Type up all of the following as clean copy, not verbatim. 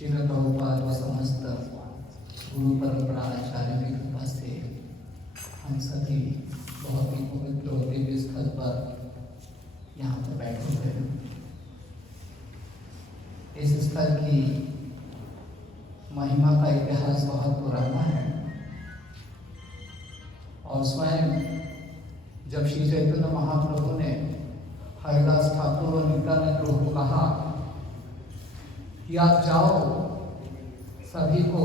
श्रील प्रभुपाद व समस्त गुरु परंपरा आचार्य की कृपा से हम सभी बहुत ही पवित्र और दिव्य स्थल पर यहाँ पर बैठे हुए हैं। इस स्थल की महिमा का इतिहास बहुत पुराना है और स्वयं जब श्री चैतन्य महाप्रभु ने हरिदास ठाकुर और नित्यानंद प्रभु को कहा कि आप जाओ सभी को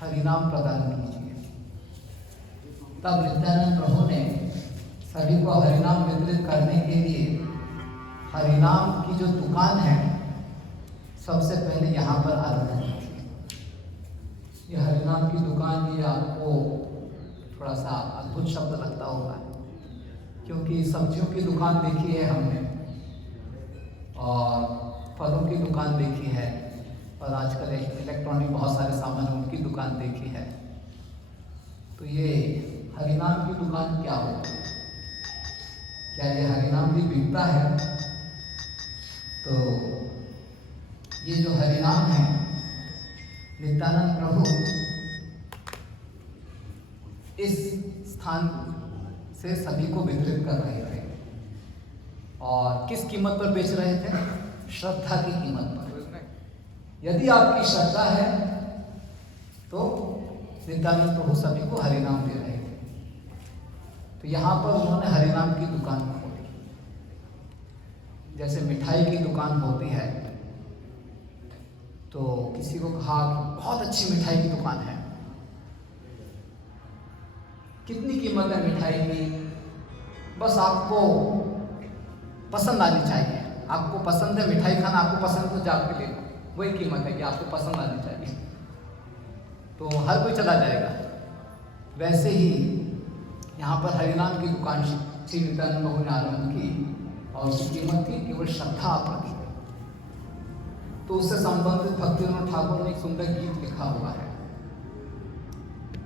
हरिनाम प्रदान कीजिए, तब नित्यानंद प्रभु ने सभी को हरिनाम वितरित करने के लिए हरिनाम की जो दुकान है सबसे पहले यहाँ पर आरंभ की। ये हरिनाम की दुकान ये आपको थोड़ा सा अद्भुत शब्द लगता होगा, क्योंकि सब्जियों की दुकान देखी है हमने और फलों की दुकान देखी है और आजकल इलेक्ट्रॉनिक बहुत सारे सामान उनकी दुकान देखी है। तो ये हरिनाम की दुकान क्या हो? क्या ये हरिनाम भी बिकता है? तो ये जो हरिनाम है नित्यानंद प्रभु इस स्थान से सभी को वितरित कर रहे हैं। और किस कीमत पर बेच रहे थे? श्रद्धा की कीमत पर। यदि आपकी श्रद्धा है तो नित्यानंद प्रभु सभी को हरिनाम दे रहे थे। तो यहाँ पर उन्होंने हरिनाम की दुकान खोली। जैसे मिठाई की दुकान होती है तो किसी को कहा बहुत अच्छी मिठाई की दुकान है, कितनी कीमत है मिठाई की, बस आपको पसंद आनी चाहिए। आपको पसंद है मिठाई खाना, आपको पसंद तो जाके ले लो, वही कीमत है कि आपको पसंद आनी चाहिए, तो हर कोई चला जाएगा। वैसे ही यहाँ पर हरिनाम की दुकान श्री नित्यानंद प्रभु ने आरंभ की और उसकी कीमत थी केवल श्रद्धा आप रखी। तो उससे संबंधित भक्तिविनोद ठाकुर ने एक सुंदर गीत लिखा हुआ है,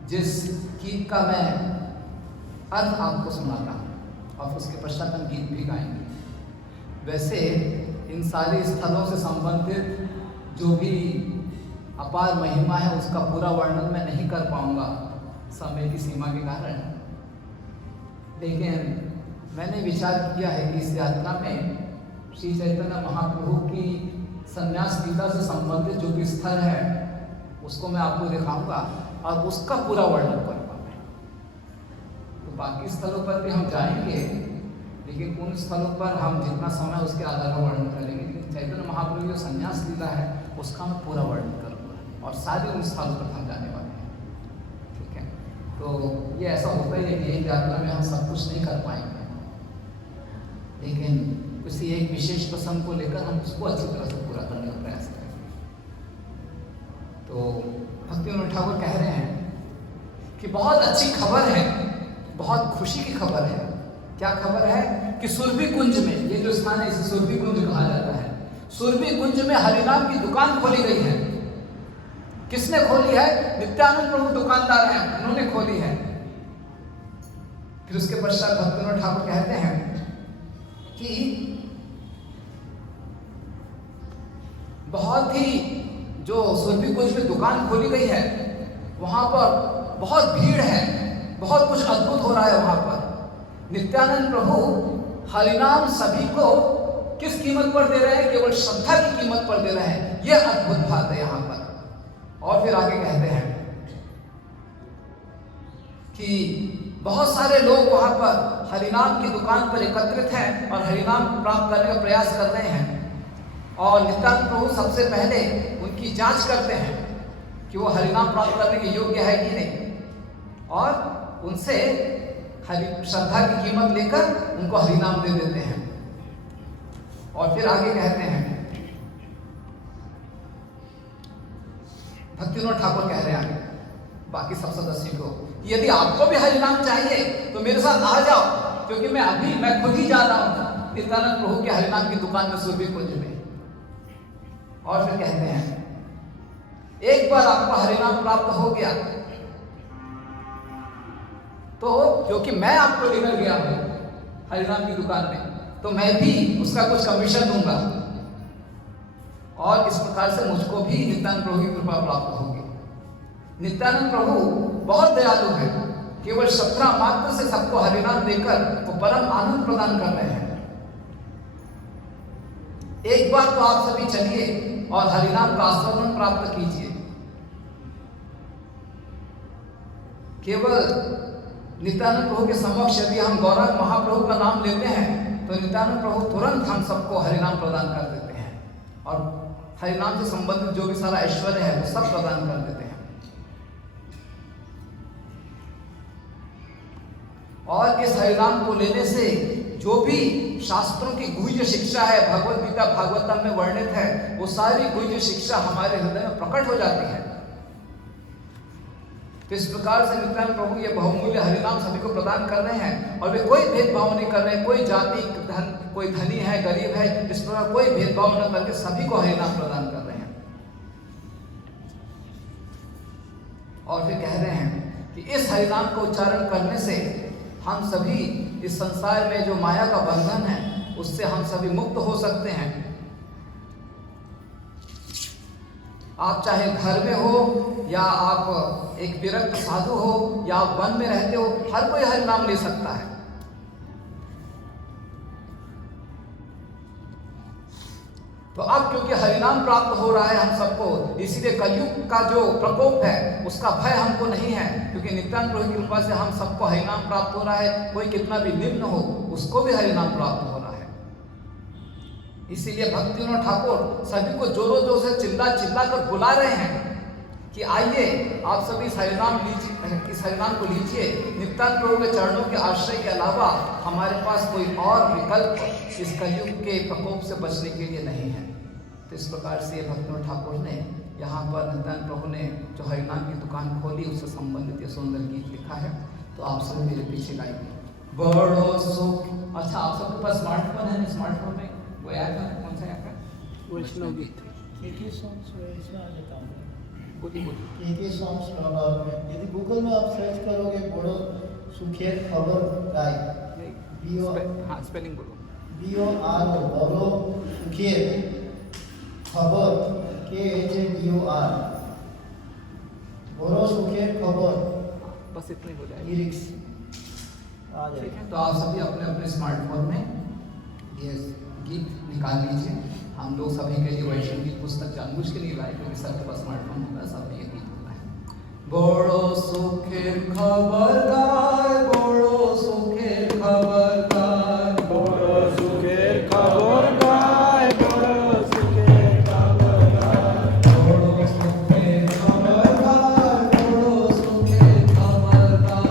जिस गीत का मैं अर्थ आपको सुनाता हूँ और उसके पश्चात हम गीत भी गाएंगे। वैसे इन सारे स्थलों से संबंधित जो भी अपार महिमा है उसका पूरा वर्णन मैं नहीं कर पाऊंगा समय की सीमा के कारण, लेकिन मैंने विचार किया है कि इस यात्रा में श्री चैतन्य महाप्रभु की संन्यास लीला से संबंधित जो भी स्थल है उसको मैं आपको दिखाऊंगा और उसका पूरा वर्णन करूंगा मैं। तो बाकी स्थलों पर भी हम जाएंगे, लेकिन उन स्थलों पर हम जितना समय उसके आधार पर वर्णन करेंगे, लेकिन चैतन्य महाप्रभु जो संन्यास लीला है उसका मैं पूरा वर्णन करूंगा और सारे उन स्थलों पर हम जाने वाले हैं। ठीक है, तो ये ऐसा होता ही है कि एक यात्रा में हम सब कुछ नहीं कर पाएंगे, लेकिन किसी एक विशेष प्रसंग को लेकर हम उसको अच्छी तरह से पूरा करने का प्रयास करेंगे। तो भक्तिविनोद ठाकुर कह रहे हैं कि बहुत अच्छी खबर है, बहुत खुशी की खबर है। क्या खबर है? कि सुरभि कुंज में, ये जो स्थान है इसे सुरभि कुंज कहा जाता है, सुरभि कुंज में हरिनाम की दुकान खोली गई है। किसने खोली है? नित्यानंद प्रभु दुकानदार हैं, उन्होंने खोली है। फिर उसके पश्चात भक्तिविनोद ठाकुर कहते हैं कि बहुत ही जो सुरभि कुंज में दुकान खोली गई है वहां पर बहुत भीड़ है, बहुत कुछ अद्भुत हो रहा है वहां पर। नित्यानंद प्रभु हरिनाम सभी को किस कीमत पर दे रहे हैं? केवल श्रद्धा की कीमत पर दे रहे हैं। यह अद्भुत बात है यहाँ पर। और फिर आगे कहते हैं कि बहुत सारे लोग वहां पर हरिनाम की दुकान पर एकत्रित हैं और हरिनाम प्राप्त करने का प्रयास कर रहे हैं। और नित्यानंद प्रभु सबसे पहले उनकी जांच करते हैं कि वो हरिनाम प्राप्त करने के योग्य है कि नहीं, और उनसे श्रद्धा की कीमत लेकर उनको हरिनाम दे देते हैं। और फिर आगे कहते हैं, भक्तिविनोद ठाकुर कह रहे हैं आगे बाकी सब सदस्यों को, यदि आपको भी हरिनाम चाहिए तो मेरे साथ आ जाओ, क्योंकि मैं खुद ही जा रहा हूं नित्यानंद प्रभु के हरिनाम की दुकान में सुरभि कुंज में। और फिर कहते हैं, एक बार आपको हरिनाम प्राप्त हो गया तो क्योंकि मैं आपको लेकर गया हूं हरिनाम की दुकान में, तो मैं भी उसका कुछ कमीशन दूंगा और इस प्रकार से मुझको भी नित्यानंद प्रभु की कृपा प्राप्त होगी। नित्यानंद प्रभु बहुत दयालु है, केवल 17 मात्र से सबको हरिनाम देकर वो परम आनंद प्रदान कर रहे हैं। एक बार तो आप सभी चलिए और हरिनाम का आस्वादन प्राप्त कीजिए। केवल नित्यानंद प्रभु के समक्ष यदि हम गौरंग महाप्रभु का नाम लेते हैं तो नित्यानंद प्रभु तुरंत हम सबको हरिनाम प्रदान कर देते हैं और हरिनाम से संबंधित जो भी सारा ऐश्वर्य है वो सब प्रदान कर देते हैं। और इस हरिनाम को लेने से जो भी शास्त्रों की गुह्य शिक्षा है, भगवद गीता भागवतम में वर्णित है, वो सारी गुह्य शिक्षा हमारे हृदय में प्रकट हो जाती है। तो इस प्रकार से नित्यानंद प्रभु ये बहुमूल्य हरिनाम सभी को प्रदान कर रहे हैं और वे कोई भेदभाव नहीं कर रहे, कोई जाति कोई धनी है गरीब है, इस प्रकार कोई भेदभाव न करके सभी को हरिनाम प्रदान कर रहे हैं। और फिर कह रहे हैं कि इस हरिनाम को उच्चारण करने से हम सभी इस संसार में जो माया का बंधन है उससे हम सभी मुक्त हो सकते हैं। आप चाहे घर में हो या आप एक विरक्त साधु हो या आप वन में रहते हो, हर कोई हरिनाम ले सकता है। तो अब क्योंकि हरिनाम प्राप्त हो रहा है हम सबको, इसीलिए कलयुग का जो प्रकोप है उसका भय हमको नहीं है, क्योंकि नित्यानंद प्रभु की कृपा से हम सबको हरिनाम प्राप्त हो रहा है। कोई कितना भी निम्न हो उसको भी हरिनाम प्राप्त हो रहा है। इसीलिए भक्ति विनोद ठाकुर सभी को जोरों जोर से चिल्ला चिल्ला कर बुला रहे हैं कि आइए आप सभी इस हरिनाम लीजिए, इस हरिनाम को लीजिए। नित्यानंद प्रभु के चरणों के आश्रय के अलावा हमारे पास कोई और विकल्प इस कलयुग के प्रकोप से बचने के लिए नहीं है। तो इस प्रकार से भक्ति विनोद ठाकुर ने यहाँ पर नित्यानंद प्रभु ने जो हरिनाम की दुकान खोली उससे संबंधित ये सुंदर गीत लिखा है। तो आप सब मेरे पीछे गाइए। बड़ो सुख। अच्छा, आप सबके पास स्मार्टफोन है? स्मार्टफोन में वो ऐप है, कौन सा ऐप है? वैष्णव गीत। के सॉन्ग्स वैसा आ जाता हूँ। बोलिए। के सॉन्ग्स में यदि गूगल में आप सर्च करोगे बड़ो सुखेर खबर गाय, हाँ स्पेलिंग बोलो। BORO बड़ो सुखेर खबर KHABOR, बड़ो सुखेर खबर, बस इतने हो जाए लिरिक्स आ ठीक जाए। है। तो आप सभी अपने अपने स्मार्टफोन में ये गीत निकाल लीजिए। हम लोग सभी के लिए वैष्णव गीत पुस्तक जानबूझ के नहीं लाए, क्योंकि सबके पास स्मार्टफोन होगा, सब ये गीत होगा। बड़ो सुखेर खबर गाय, बड़ो सुखेर खबर गाय, बड़ो सुखेर खबर गाय, बड़ो सुखेर खबर गाय, बड़ो सुखेर खबर गाय, बड़ो सुखेर खबर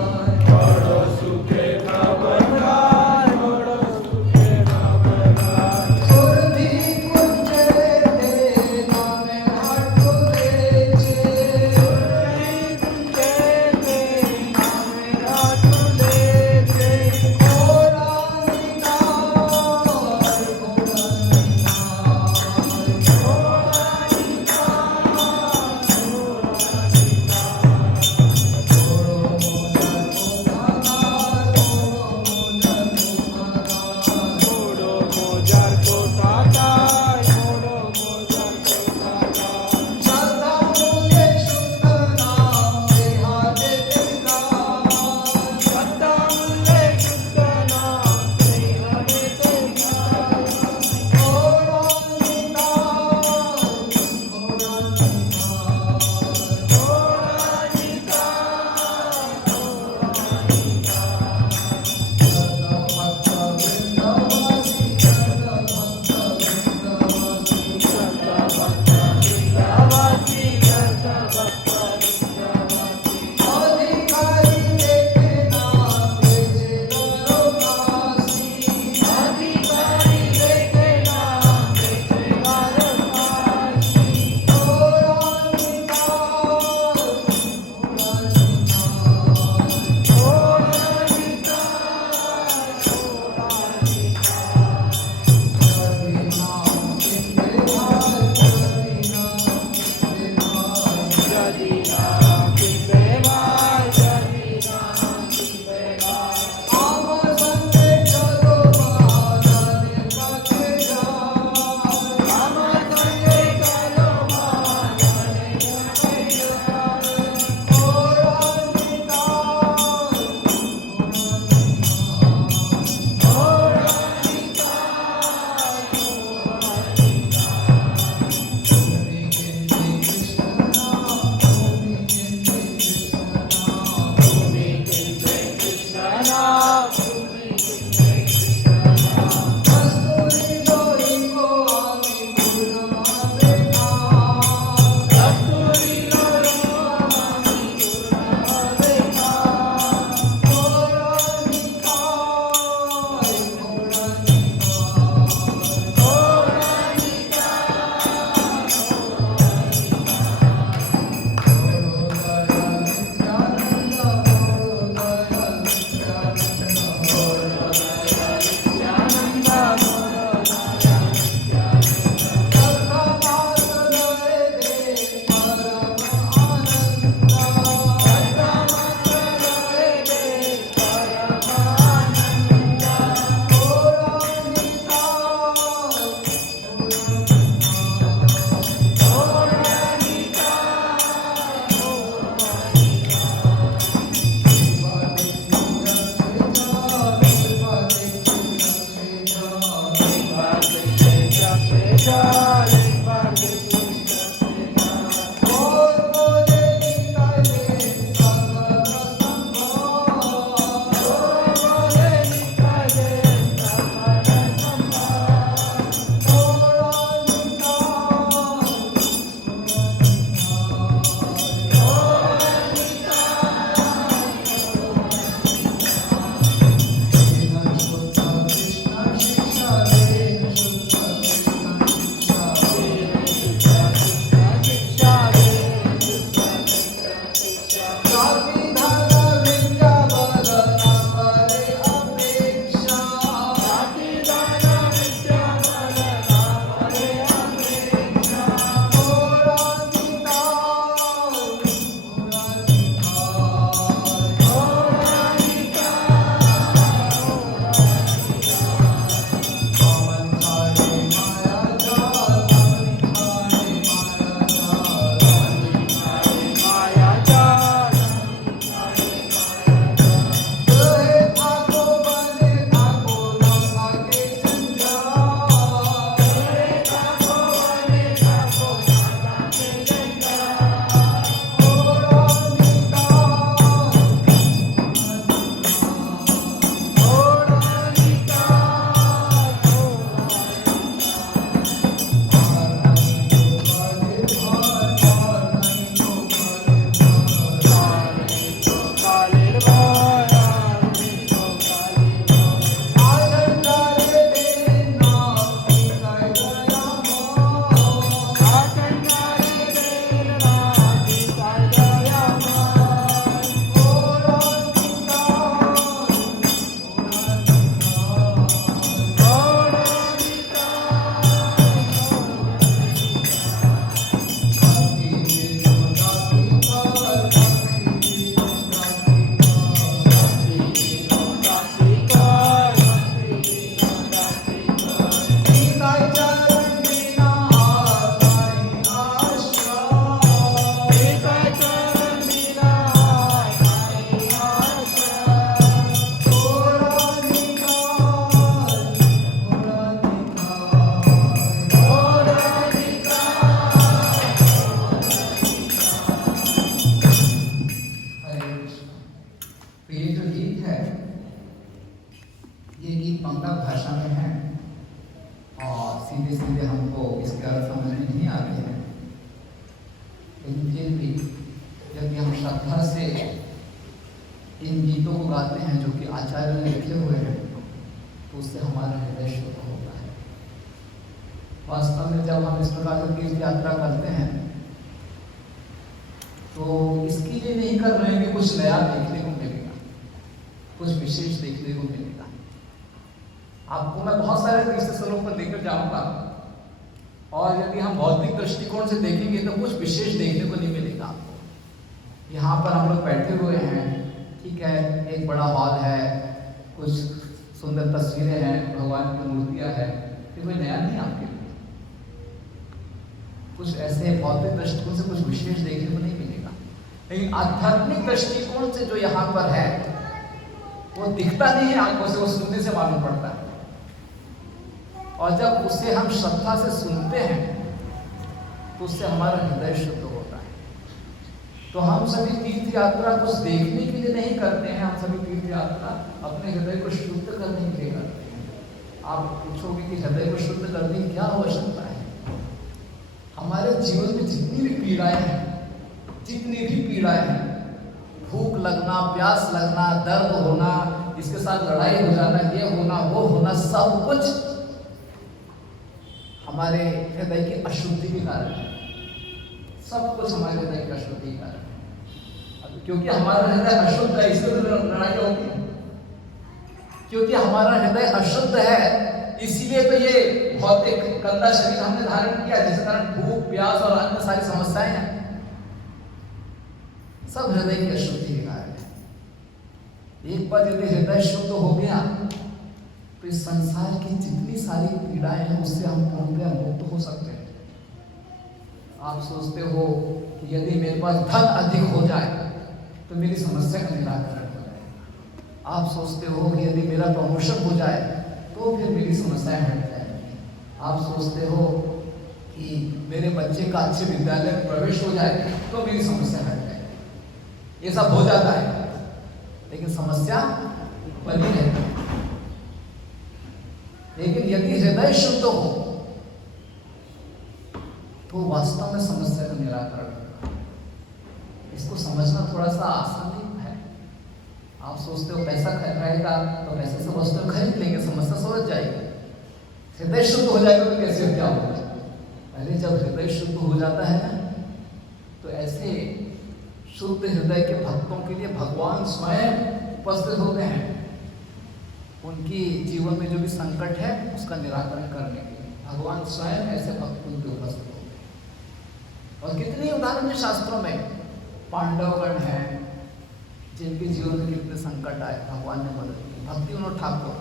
गाय, बड़ो सुखेर खबर गाय, बड़ो सुखेर खबर गाय। सुरभि कुंजे रे नामे हाटो रेचे, सुरभि कुंजे रे नामे हाटो रेचे, मोड़ो मोजार को ताताय, मोड़ो मोजार को ताताय। सदा मूल्य शुद्ध नाम से हाथे तिनका, सदा मुल्ले शुद्ध नाम से हरे तेरा, घोड़ा निकाल, घोड़ा निकाल, घोड़ा निकाल, सदा भक्त वृंदावासी, सदा भक्त वृंदावासी, सदा भक्त वृंदावासी, सदा भक्त वृंदावासी। अधिकारी देखे नाम भेजे नरोकासी, अधिकारी देखे नाम बेचे वारसासी, घोड़ा निकाल, घोड़ा निकाल, घोड़ा निकाल, घोड़ा निकाल। जति नाम जिनके भाई, जति नाम जिनके भाई, जदि नाम जिनके भाई, जदि नाम जिनके भाई। आमा संगे चलो महारानी पथे जाए, আমার সঙ্গে চলো মাননে পথে যাই। घोड़ा निकाल, ঘোড়া নিকাল, ঘোড়া নিকাল। गोपी गिनती कृष्ण नाम, गोपी गिनती कृष्ण नाम, তুমি কিন্তু কৃষ্ণ নাম, তুমি কিন্তু কৃষ্ণ নাম। कस्तूरी लोई को आमी पूर्णमा देखा, কস্তুরী লোলো আমি পূর্ণা দেখা। घोड़ा निकाल, घोड़ा निकाल, ঘোড়া নিকাল, Jai कन्नड़ भाषा में है और सीधे सीधे हमको इसके अर्थ समझ में नहीं आ रहे हैं, लेकिन फिर भी यदि हम श्रद्धा से इन गीतों को गाते हैं जो कि आचार्य ने लिखे हुए हैं, तो उससे हमारा हृदय शुद्ध होता है। वास्तव में जब हम इस प्रकार की तीर्थ यात्रा करते हैं तो इसके लिए नहीं कर रहे हैं कि कुछ नया देखने को मिलेगा, कुछ विशेष देखने को मिलेगा। आपको मैं बहुत सारे तीर्थ स्थलों पर लेकर जाऊंगा और यदि हम भौतिक दृष्टिकोण से देखेंगे तो कुछ विशेष देखने को नहीं मिलेगा आपको। यहाँ पर हम लोग बैठे हुए हैं, ठीक है, एक बड़ा हॉल है, कुछ सुंदर तस्वीरें हैं, भगवान की मूर्तियां हैं, ये कोई नया नहीं आपके लिए। कुछ ऐसे भौतिक दृष्टिकोण से कुछ विशेष देखने को नहीं मिलेगा, लेकिन आध्यात्मिक दृष्टिकोण से जो यहाँ पर है वो दिखता नहीं है आंखों से, वो सुनने से मालूम पड़ता है। और जब उसे हम श्रद्धा से सुनते हैं तो उससे हमारा हृदय शुद्ध होता है। तो हम सभी तीर्थ यात्रा कुछ देखने के लिए नहीं करते हैं, हम सभी तीर्थ यात्रा अपने हृदय को शुद्ध करने के लिए करते हैं। आप पूछोगे कि हृदय को शुद्ध करने की क्या आवश्यकता है? हमारे जीवन में जितनी भी पीड़ाएं हैं, भूख लगना, प्यास लगना, दर्द होना, इसके साथ लड़ाई हो जाना, ये होना, वो होना, सब कुछ हमारे हृदय की अशुद्धि के कारण है। सब कुछ हमारे हृदय की अशुद्धि के कारण है। क्योंकि हमारा हृदय अशुद्ध है, इसलिए तो लड़ाई होती है। क्योंकि हमारा हृदय अशुद्ध है, इसीलिए तो ये भौतिक गंदा शरीर हमने धारण किया, जिसके कारण भूख, प्यास और अन्य सारी समस्याएं हैं। सब हृदय की अशुद्धि के कारण है। एक बार यदि हृदय शुद्ध हो गया तो इस संसार की जितनी सारी पीड़ाएं हैं उससे हम पूर्णतः मुक्त हो सकते हैं। आप सोचते हो कि यदि मेरे पास धन अधिक हो जाए तो मेरी समस्या का निराकरण हो जाएगा। आप सोचते हो कि यदि मेरा प्रमोशन हो जाए तो फिर मेरी समस्याएं हट जाएंगी। आप सोचते हो कि मेरे बच्चे का अच्छे विद्यालय में प्रवेश हो जाए तो मेरी समस्या हट जाएगी। ये सब हो जाता है, लेकिन समस्या बनी रहती है। लेकिन यदि हृदय शुद्ध हो तो वास्तव में समस्या का निराकरण होगा। इसको समझना थोड़ा सा आसान नहीं है। आप सोचते हो पैसा रहेगा तो पैसे से वस्तु खरीद लेंगे, समस्या सुलझ जाएगी। हृदय शुद्ध हो जाएगा तो कैसे क्या होगा? पहले जब हृदय शुद्ध हो जाता है ना, तो ऐसे शुद्ध हृदय के भक्तों के लिए भगवान स्वयं उपस्थित होते हैं। उनकी जीवन में जो भी संकट है उसका निराकरण करने के लिए भगवान स्वयं ऐसे भक्तों के उपस्थित होते हैं। और कितने उदाहरण है शास्त्रों में। पांडवगण हैं जिनके जीवन में कितने संकट आए, भगवान ने मदद की। भक्ति विनोद ठाकुर,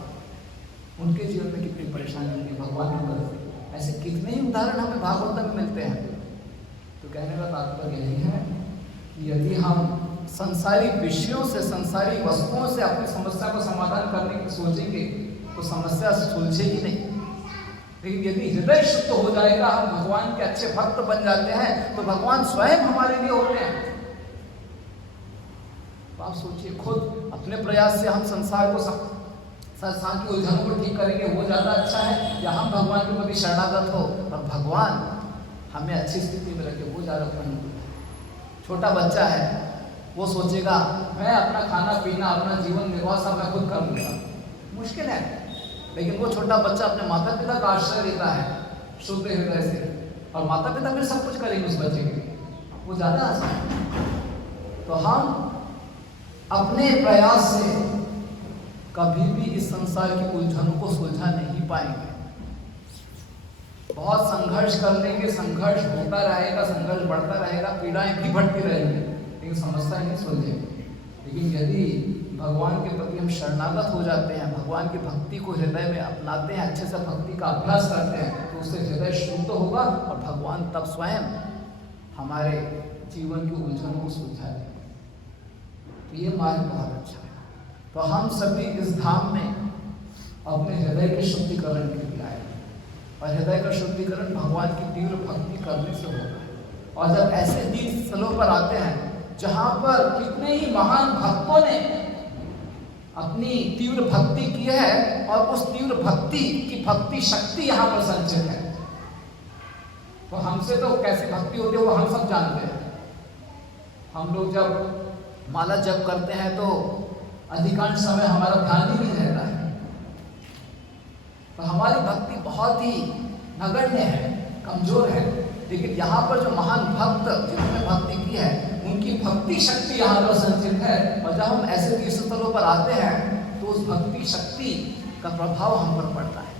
उनके जीवन में कितनी परेशानी हुई, भगवान ने मदद की। ऐसे कितने ही उदाहरण हमें भागवत में मिलते हैं। तो कहने का तात्पर्य यही है कि यदि हम संसारी विषयों से, संसारी वस्तुओं से अपनी समस्या को समाधान करने की सोचेंगे तो समस्या सुलझेगी नहीं। लेकिन यदि हृदय शुद्ध हो जाएगा, हम भगवान के अच्छे भक्त बन जाते हैं, तो भगवान स्वयं हमारे लिए होते हैं। तो आप सोचिए, खुद अपने प्रयास से हम संसार को संसार की उलझनों को ठीक करेंगे, वो ज्यादा अच्छा है, या हम भगवान के प्रति शरणागत हो और भगवान हमें अच्छी स्थिति में रखे, वो ज्यादा अनुकूल है। छोटा बच्चा है, वो सोचेगा मैं अपना खाना पीना, अपना जीवन निर्वाह सब मैं खुद कर लूंगा, मुश्किल है। लेकिन वो छोटा बच्चा अपने माता पिता का आश्रय लेता है शुद्ध हृदय से, और माता पिता फिर सब कुछ करेंगे उस बच्चे के लिए, वो ज्यादा आसान है। तो हम अपने प्रयास से कभी भी इस संसार की उलझनों को सुलझा नहीं पाएंगे। बहुत संघर्ष कर लेंगे, संघर्ष होता रहेगा, संघर्ष बढ़ता रहेगा, पीड़ाएं भी बढ़ती रहेंगी, लेकिन समस्या नहीं सुलझेगी। लेकिन यदि भगवान के प्रति हम शरणागत हो जाते हैं, भगवान की भक्ति को हृदय में अपनाते हैं, अच्छे से भक्ति का अभ्यास करते हैं, तो उससे हृदय शुद्ध होगा और भगवान तब स्वयं हमारे जीवन की उलझनों को सुलझा देंगे। तो ये मार्ग बहुत अच्छा है। तो हम सभी इस धाम में अपने हृदय के शुद्धिकरण के लिए आए, और हृदय का शुद्धिकरण भगवान की तीव्र भक्ति करने से होता है। और जब ऐसे तीर्थ स्थलों पर आते हैं जहाँ पर कितने ही महान भक्तों ने अपनी तीव्र भक्ति की है और उस तीव्र भक्ति की भक्ति शक्ति यहाँ पर संचित है। तो हमसे तो कैसी भक्ति होती है वो हम सब जानते हैं। हम लोग जब माला जप करते हैं तो अधिकांश समय हमारा ध्यान ही नहीं रहता है। तो हमारी भक्ति बहुत ही नगण्य है, कमजोर है। लेकिन यहाँ पर जो महान भक्त जिन्होंने भक्ति की है उनकी भक्ति शक्ति यहाँ पर संचित है। और जब हम ऐसे तीर्थ स्थलों पर आते हैं तो उस भक्ति शक्ति का प्रभाव हम पर पड़ता है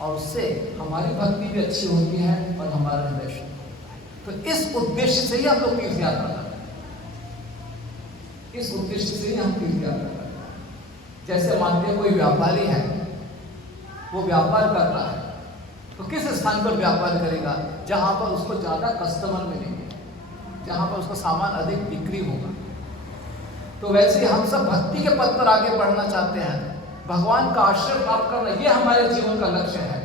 और उससे हमारी भक्ति भी अच्छी होती है और हमारा हृदय शुद्ध होता है। तो इस उद्देश्य से ही हम लोग तीर्थ यात्रा करते हैं। इस उद्देश्य से ही हम तीर्थ यात्रा करते हैं। जैसे मानते हैं कोई व्यापारी है, वो व्यापार कर रहा है तो किस स्थान पर व्यापार करेगा? जहां पर उसको ज्यादा कस्टमर मिलेंगे, जहां पर उसका सामान अधिक बिक्री होगा। तो वैसे ही हम सब भक्ति के पथ पर आगे बढ़ना चाहते हैं, भगवान का आश्रय प्राप्त करना ये हमारे जीवन का लक्ष्य है।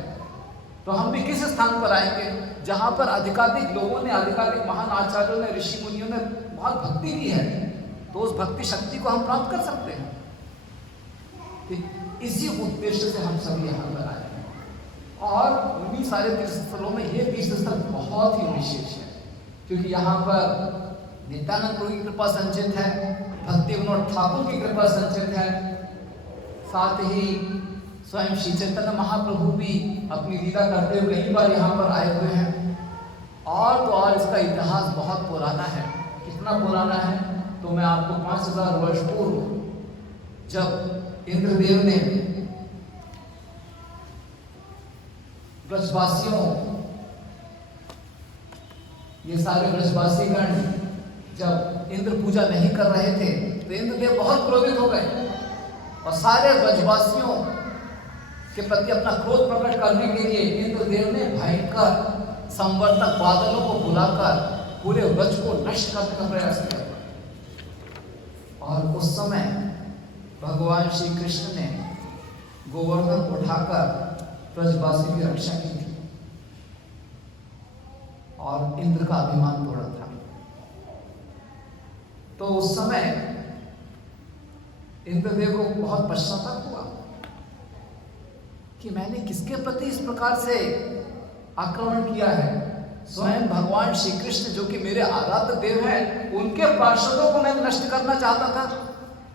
तो हम भी किस स्थान पर आएंगे? जहां पर अधिकाधिक लोगों ने, अधिकाधिक महान आचार्यों ने, ऋषि मुनियों ने बहुत भक्ति की है, तो उस भक्ति शक्ति को हम प्राप्त कर सकते हैं। तो इसी उद्देश्य से हम सब यहाँ पर आए हैं। और उन्हीं सारे तीर्थ स्थलों में ये तीर्थ स्थल बहुत ही विशेष है, क्योंकि यहाँ पर नित्यानंद प्रभु की कृपा संचित है, भक्ति विनोद ठाकुर की कृपा संचित है, साथ ही स्वयं श्री चैतन्य महाप्रभु भी अपनी लीला करते हुए कई बार यहाँ पर आए हुए हैं। और तो और इसका इतिहास बहुत पुराना है। कितना पुराना है? तो मैं आपको 5000 वर्ष पूर्व जब इंद्रदेव ने ब्रजवासियों, ये सारे ब्रजवासी गण जब इंद्र पूजा नहीं कर रहे थे तो इंद्रदेव बहुत क्रोधित हो गए और सारे ब्रजवासियों के प्रति अपना क्रोध प्रकट करने के लिए इंद्रदेव ने भयंकर संवर्तक बादलों को बुलाकर पूरे ब्रज को नष्ट करने का प्रयास किया। और उस समय भगवान श्री कृष्ण ने गोवर्धन उठाकर ब्रजवासी की रक्षा की थी और इंद्र का अभिमान तोड़ा था। तो उस समय इंद्रदेव को बहुत पश्चाताप हुआ कि मैंने किसके प्रति इस प्रकार से आक्रमण किया है। स्वयं भगवान श्री कृष्ण जो कि मेरे आराध्य देव हैं, उनके पार्षदों को मैं नष्ट करना चाहता था।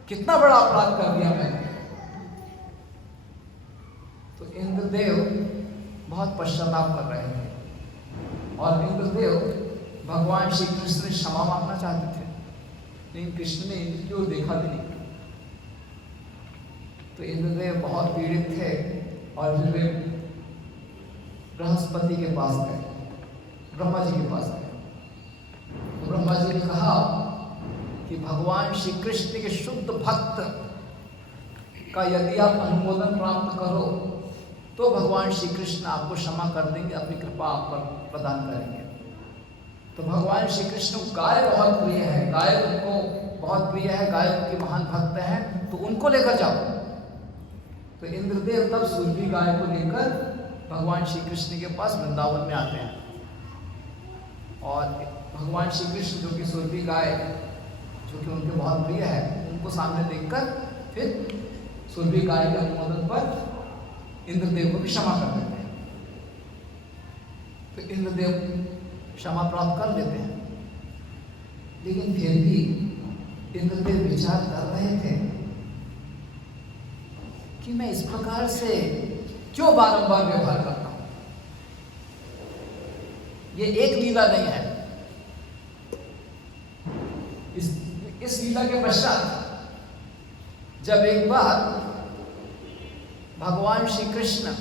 कितना बड़ा अपराध कर दिया मैंने। तो इंद्रदेव बहुत पश्चाताप कर रहे थे और इंद्रदेव भगवान श्री कृष्ण से क्षमा मांगना चाहते थे, लेकिन कृष्ण ने इनकी ओर देखा भी नहीं। तो इंद्रदेव बहुत पीड़ित थे और फिर वे बृहस्पति के पास गए, ब्रह्मा जी के पास गए। तो ब्रह्मा जी ने कहा कि भगवान श्री कृष्ण के शुद्ध भक्त का यदि आप अनुमोदन प्राप्त करो तो भगवान श्री कृष्ण आपको क्षमा कर देंगे, अपनी कृपा आप पर प्रदान करेंगे। तो भगवान श्री कृष्ण को गाय बहुत प्रिय है, गाय उनको बहुत प्रिय है, गाय उनके महान भक्त हैं, तो उनको लेकर जाओ। तो इंद्रदेव तब सुरभि गाय को लेकर भगवान श्री कृष्ण के पास वृंदावन में आते हैं और भगवान श्री कृष्ण जो कि सुरभि गाय जो कि उनके बहुत प्रिय है, उनको सामने देखकर फिर सुरभि गाय के अनुमोदन पर इंद्रदेव को भी क्षमा कर देते हैं। तो इंद्रदेव क्षमा प्राप्त कर लेते हैं, लेकिन फिर भी इंद्रदेव विचार कर रहे थे कि मैं इस प्रकार से क्यों बारंबार व्यवहार करता हूं। ये एक लीला नहीं है। इस लीला के पश्चात जब एक बार भगवान श्री कृष्ण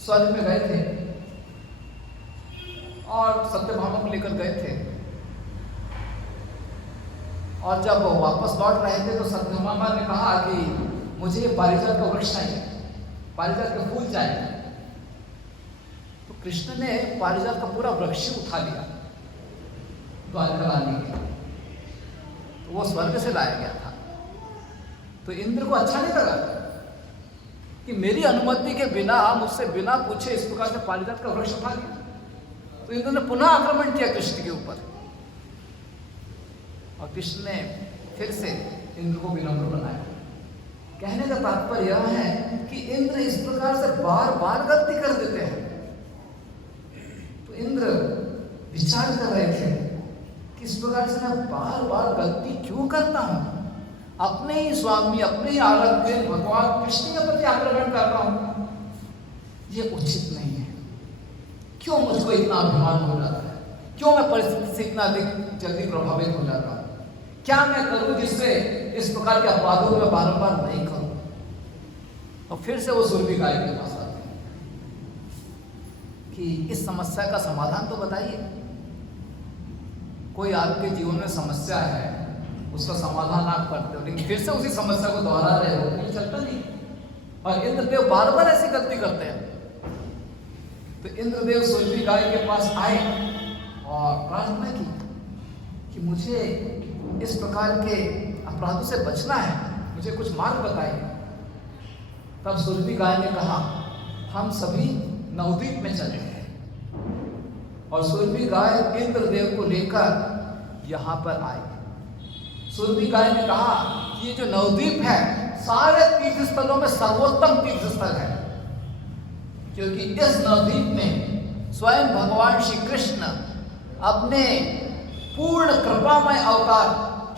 स्वर्ग में गए थे और सत्यभामा को लेकर गए थे, और जब वो वापस लौट रहे थे तो सत्यभामा ने कहा कि मुझे पारिजात का वृक्ष चाहिए, पारिजात के फूल चाहिए। तो कृष्ण ने पारिजात का पूरा वृक्ष उठा लिया द्वारका लाने के लिए, तो वो स्वर्ग से लाया गया था। तो इंद्र को अच्छा नहीं लगा कि मेरी अनुमति के बिना, मुझसे बिना पूछे इस प्रकार से पारिजात का वृक्ष उठा लिया। तो इंद्र ने पुनः आक्रमण किया कृष्ण के ऊपर और कृष्ण ने फिर से इंद्र को विनम्र बनाया। कहने का तात्पर्य यह है कि इंद्र इस प्रकार से बार बार गलती कर देते हैं। तो इंद्र विचार कर रहे थे कि इस प्रकार से मैं बार बार गलती क्यों करता हूं, अपने ही स्वामी, अपने ही आराध्य भगवान कृष्ण के प्रति आक्रमण कर रहा हूं, ये उचित नहीं है। क्यों मुझको इतना अभिमान हो जाता है, क्यों मैं परिस्थिति से इतना अधिक जल्दी प्रभावित हो जाता हूं, क्या मैं करूं जिससे इस प्रकार के अपराधों में बारंबार नहीं करूं। और फिर से वो सुरभि गाय के पास आते हैं कि इस समस्या का समाधान तो बताइए। कोई आपके जीवन में समस्या है, उसका समाधान आप करते हो, लेकिन फिर से उसी समस्या को दोहरा रहे हो, तो चलता नहीं। और इंद्रदेव बार बार ऐसी गलती करते हैं। तो इंद्रदेव सुरभि गाय के पास आए और प्रार्थना की कि मुझे इस प्रकार के अपराधों से बचना है, मुझे कुछ मार्ग बताइए। तब सुरभि गाय ने कहा, हम सभी नवद्वीप में चले हैं। और सुरभि गाय इंद्रदेव को लेकर यहाँ पर आई। सुरभि गाय ने कहा कि ये जो नवद्वीप है सारे तीर्थ स्थलों में सर्वोत्तम तीर्थ स्थल है, क्योंकि इस नवद्वीप में स्वयं भगवान श्री कृष्ण अपने पूर्ण कृपामय अवतार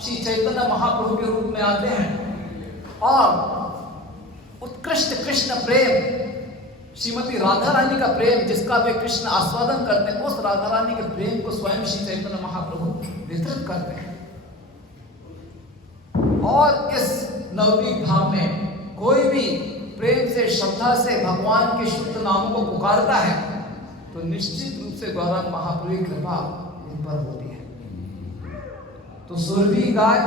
श्री चैतन्य महाप्रभु के रूप में आते हैं और उत्कृष्ट कृष्ण प्रेम, श्रीमती राधा रानी का प्रेम जिसका वे कृष्ण आस्वादन करते हैं, उस राधा रानी के प्रेम को स्वयं श्री चैतन्य महाप्रभु वितरित करते हैं। और इस नवद्वीप धाम में कोई भी प्रेम से, श्रद्धा से भगवान के शुद्ध नामों को पुकारता है तो निश्चित रूप से गौरांग महाप्रभु की कृपा इन पर होती है। तो सुरभि गाय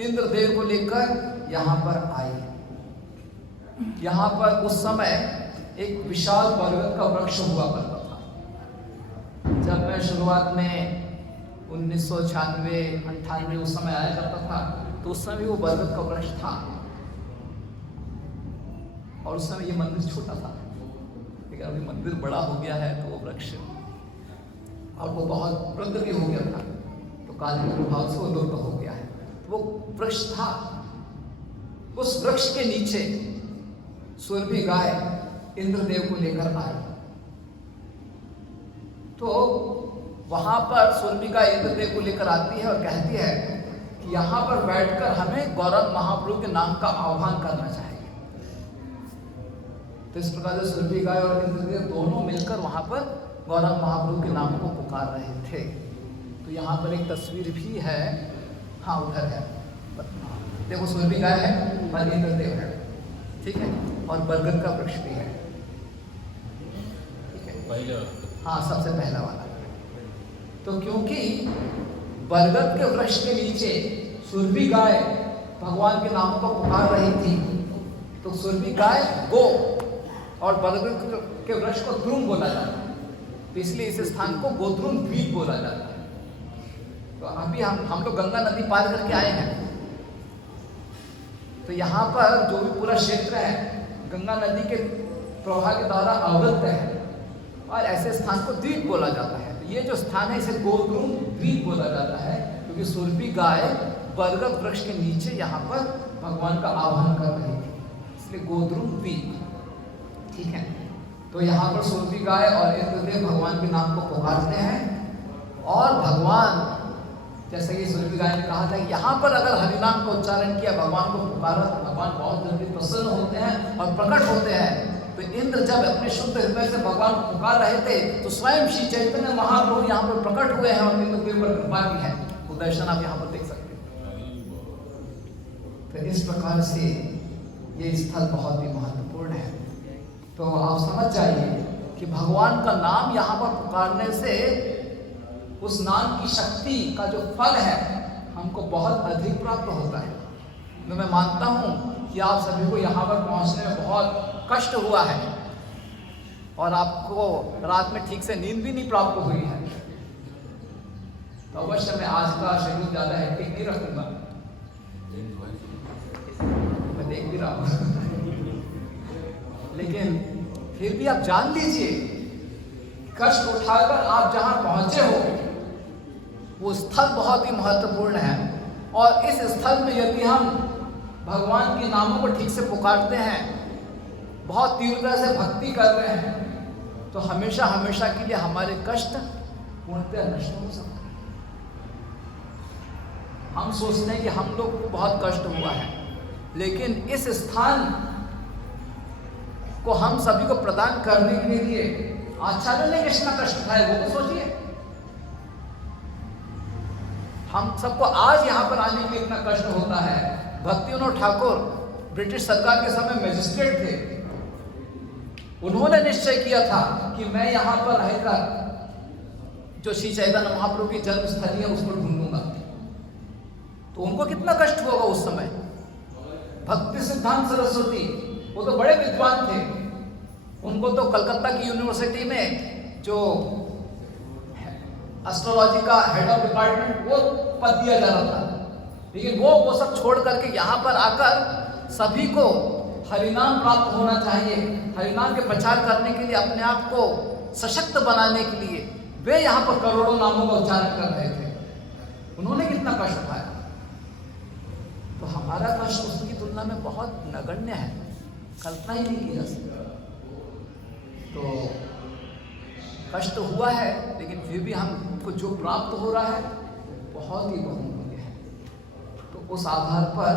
इंद्रदेव को लेकर यहाँ पर आई। यहाँ पर उस समय एक विशाल बरगद का वृक्ष हुआ करता था। जब मैं शुरुआत में 1996-98 उस समय आया करता था, तो उस समय वो बरगद का वृक्ष था और उस समय ये मंदिर छोटा था। लेकिन अभी मंदिर बड़ा हो गया है तो वो वृक्ष और वो बहुत वृद्ध भी हो गया था, तो काल के प्रभाव से वो लुप्त हो गया है। तो वो वृक्ष था, उस वृक्ष के नीचे सुरभि गाय इंद्रदेव को लेकर आई। तो वहां पर सुरभि गाय इंद्रदेव को लेकर आती है और कहती है कि यहाँ पर बैठकर हमें गौरांग महाप्रभु के नाम का आह्वान करना चाहिए। तो इस प्रकार से सुरभि गाय और इंद्रदेव दोनों मिलकर वहां पर गौरांग महाप्रभु के नाम को पुकार रहे थे। तो यहाँ पर एक तस्वीर भी है, हाँ उधर है, देखो सुरभि गाय है और इंद्रदेव है, ठीक है, और बरगद का वृक्ष भी है, ठीक है, हाँ सबसे पहला वाला। तो क्योंकि बरगद के वृक्ष के नीचे सुरभि गाय भगवान के नाम को पुकार रही थी, तो सुरभि गाय गो और बरगद के वृक्ष को द्रुम बोला जाता है, तो इसलिए इस स्थान को गोद्रुम द्वीप बोला जाता है। तो अभी हम लोग गंगा नदी पार करके आए हैं, तो यहाँ पर जो भी पूरा क्षेत्र है गंगा नदी के प्रवाह के द्वारा आवृत है और ऐसे स्थान को द्वीप बोला जाता है। तो ये जो स्थान है इसे गोद्रुम द्वीप बोला जाता है, क्योंकि सुरभि गाय बरगद वृक्ष के नीचे यहाँ पर भगवान का आह्वान कर रही थी, इसलिए गोद्रुम द्वीप, ठीक है। तो यहाँ पर सुरभि गाय और इंद्रदेव भगवान के नाम को पुकारते हैं और भगवान, जैसे कि सुरभि गाय ने कहा था कि यहाँ पर अगर हरिनाम का उच्चारण किया, भगवान को पुकारा, तो भगवान बहुत जल्दी प्रसन्न होते हैं और प्रकट होते हैं। तो इंद्र जब अपने शुद्ध हृदय से भगवान को पुकार रहे थे तो स्वयं श्री चैतन्य महाप्रभु यहाँ पर प्रकट हुए हैं और इंद्रदेव पर कृपा की है। वो दर्शन आप यहाँ पर देख सकते हैं। तो इस प्रकार से ये स्थल बहुत ही महत्वपूर्ण है। तो आप समझ जाइए कि भगवान का नाम यहाँ पर पुकारने से उस नाम की शक्ति का जो फल है हमको बहुत अधिक प्राप्त होता है। तो मैं मानता हूँ कि आप सभी को यहाँ पर पहुँचने में बहुत कष्ट हुआ है और आपको रात में ठीक से नींद भी नहीं प्राप्त हुई है। तो अवश्य मैं आज का शेड्यूल ज़्यादा हेक्टिक नहीं रखूँगा, मैं देख भी रहा हूँ, लेकिन फिर भी आप जान लीजिए कष्ट उठाकर आप जहाँ पहुँचे हो वो स्थल बहुत ही महत्वपूर्ण है। और इस स्थल में यदि हम भगवान के नामों को ठीक से पुकारते हैं, बहुत तीव्रता से भक्ति कर रहे हैं, तो हमेशा हमेशा के लिए हमारे कष्ट पूर्णतः नष्ट हो सकते हैं। हम सोचते हैं कि हम लोग को बहुत कष्ट हुआ है, लेकिन इस स्थान को हम सभी को प्रदान करने के लिए आचार्य ने कितना कष्ट उठाया वो तो सोचिए। हम सबको आज यहाँ पर आने के लिए इतना कष्ट होता है। भक्ति विनोद ठाकुर ब्रिटिश सरकार के समय मजिस्ट्रेट थे। उन्होंने निश्चय किया था कि मैं यहाँ पर रहकर जो श्री चैतन्य महाप्रभु की जन्मस्थली है उसको ढूंढूंगा। तो उनको कितना कष्ट होगा उस समय। भक्ति सिद्धांत सरस्वती वो तो बड़े विद्वान थे, उनको तो कलकत्ता की यूनिवर्सिटी में जो एस्ट्रोलॉजी का हेड ऑफ डिपार्टमेंट वो पद दिया जा रहा था, लेकिन वो सब छोड़ करके यहाँ पर आकर सभी को हरिनाम प्राप्त होना चाहिए, हरिनाम के प्रचार करने के लिए, अपने आप को सशक्त बनाने के लिए वे यहाँ पर करोड़ों नामों का उच्चारण कर रहे थे। उन्होंने कितना कष्ट उठाया। तो हमारा कष्ट उसकी तुलना में बहुत नगण्य है, कल्पना ही नहीं की जा सकती। तो कष्ट हुआ है, लेकिन फिर भी हमको जो प्राप्त हो रहा है बहुत ही बहुमूल्य है। तो उस आधार पर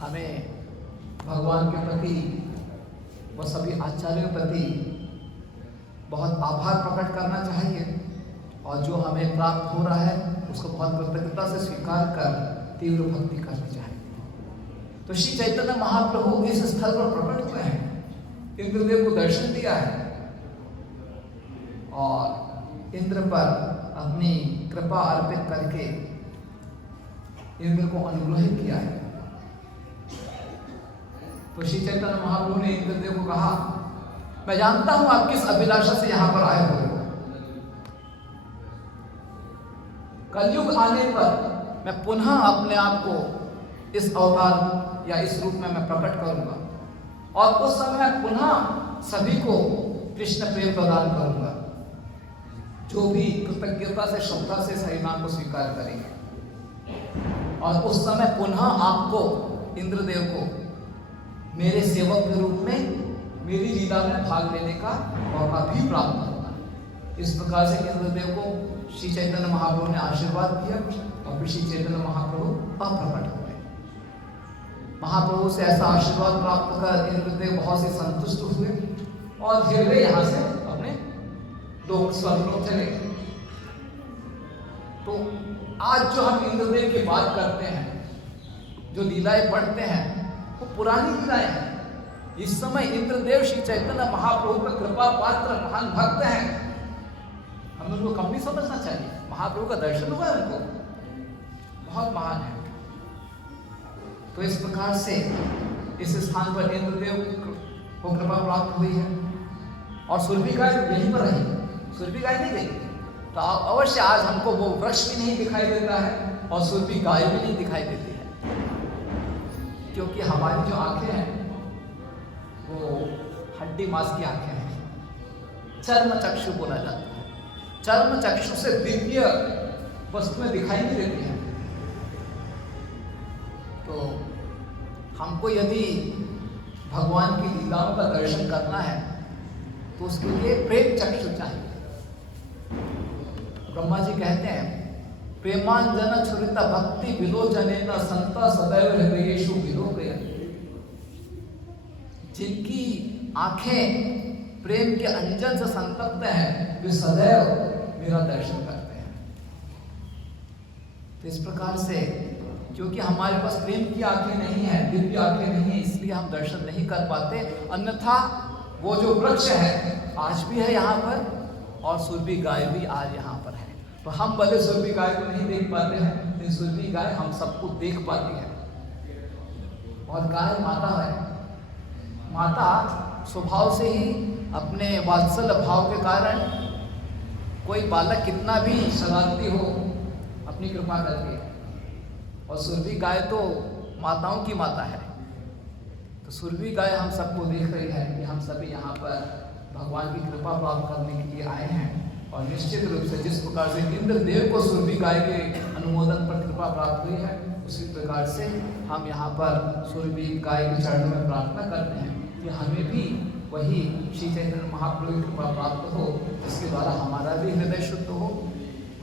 हमें भगवान के प्रति व सभी आचार्यों के प्रति बहुत आभार प्रकट करना चाहिए, और जो हमें प्राप्त हो रहा है उसको बहुत कृतज्ञता से स्वीकार कर तीव्र भक्ति करनी चाहिए। तो श्री चैतन्य महाप्रभु इस स्थल पर प्रकट हुए हैं, इंद्रदेव को दर्शन दिया है और इंद्र पर अपनी कृपा अर्पित करके इंद्र को अनुग्रहित किया है। तो श्री चैतन्य महाप्रभु ने इंद्रदेव को कहा, मैं जानता हूं आप किस अभिलाषा से यहां पर आए हुए हो। कलयुग आने पर मैं पुनः अपने आप को इस अवतार या इस रूप में मैं प्रकट करूंगा, और उस समय मैं पुनः सभी को कृष्ण प्रेम प्रदान करूंगा, जो भी कृतज्ञता से श्रद्धा से हरिनाम को स्वीकार करेंगे। और उस समय पुनः आपको इंद्रदेव को मेरे सेवक के रूप में मेरी लीला में भाग लेने का मौका भी प्राप्त होगा। इस प्रकार से इंद्रदेव को श्री चैतन्य महाप्रभु ने आशीर्वाद दिया, और फिर श्री चैतन्य महाप्रभु अप्रकट हो गए। महाप्रभु से ऐसा आशीर्वाद प्राप्त कर इंद्रदेव बहुत से संतुष्ट हुए, और फिर वे यहाँ से अपने लोक स्वर्गलोक चले। तो आज जो हम इंद्रदेव की बात करते हैं, जो लीलाएं पढ़ते हैं, वो पुरानी लीलाएं हैं। इस समय इंद्रदेव श्री चैतन्य महाप्रभु का कृपा पात्र महान भक्त हैं। हमें उनको कम नहीं समझना चाहिए। महाप्रभु का दर्शन हुआ है उनको, बहुत महान है। तो इस प्रकार से इस स्थान पर इंद्रदेव को कृपा प्राप्त हुई है, और सुरभि गाय यहीं पर रही। सुरभि गाय नहीं गई, तो अवश्य आज हमको वो वृक्ष भी नहीं दिखाई देता है और सुरभि गाय भी नहीं दिखाई देती है, क्योंकि हमारी जो आंखें हैं वो हड्डी मांस की आंखें हैं। चर्म चक्षु बोला जाता है। चर्म चक्षु से दिव्य वस्तुएं दिखाई नहीं देती हैं। तो हमको यदि भगवान की लीलाओं का दर्शन करना है तो उसके लिए प्रेम चक्षु चाहिए। ब्रह्मा जी कहते हैं, प्रेमांजन छुरिता भक्ति विलोचनेन संता सदैव हृदयेषु विलोकयन्ति। जिनकी आंखें प्रेम के अंजन से संतप्त हैं, वे सदैव मेरा दर्शन करते हैं। तो इस प्रकार से, क्योंकि हमारे पास प्रेम की आंखें नहीं है, दिव्य आंखें नहीं है, इसलिए हम दर्शन नहीं कर पाते। अन्यथा वो जो वृक्ष है आज भी है यहाँ पर, और सुरभि गाय भी आज यहाँ पर है। तो हम भले सुरभि गाय को नहीं देख पाते हैं, लेकिन सुरभि गाय हम सबको देख पाती है। और गाय माता है। माता स्वभाव से ही अपने वात्सल्य भाव के कारण, कोई बालक कितना भी शरारती हो, अपनी कृपा करती है। और सुरभि गाय तो माताओं की माता है। तो सुरभि गाय हम सबको देख रही है कि हम सभी यहाँ पर भगवान की कृपा प्राप्त करने के लिए आए हैं। और निश्चित रूप से जिस प्रकार से इंद्रदेव को सुरभि गाय के अनुमोदन पर कृपा प्राप्त हुई है, उसी प्रकार से हम यहाँ पर सूर्यवीर गाय के चरणों में प्रार्थना करते हैं कि हमें भी वही श्री चैतन्य महाप्रभु की कृपा प्राप्त हो, जिसके द्वारा हमारा भी हृदय शुद्ध हो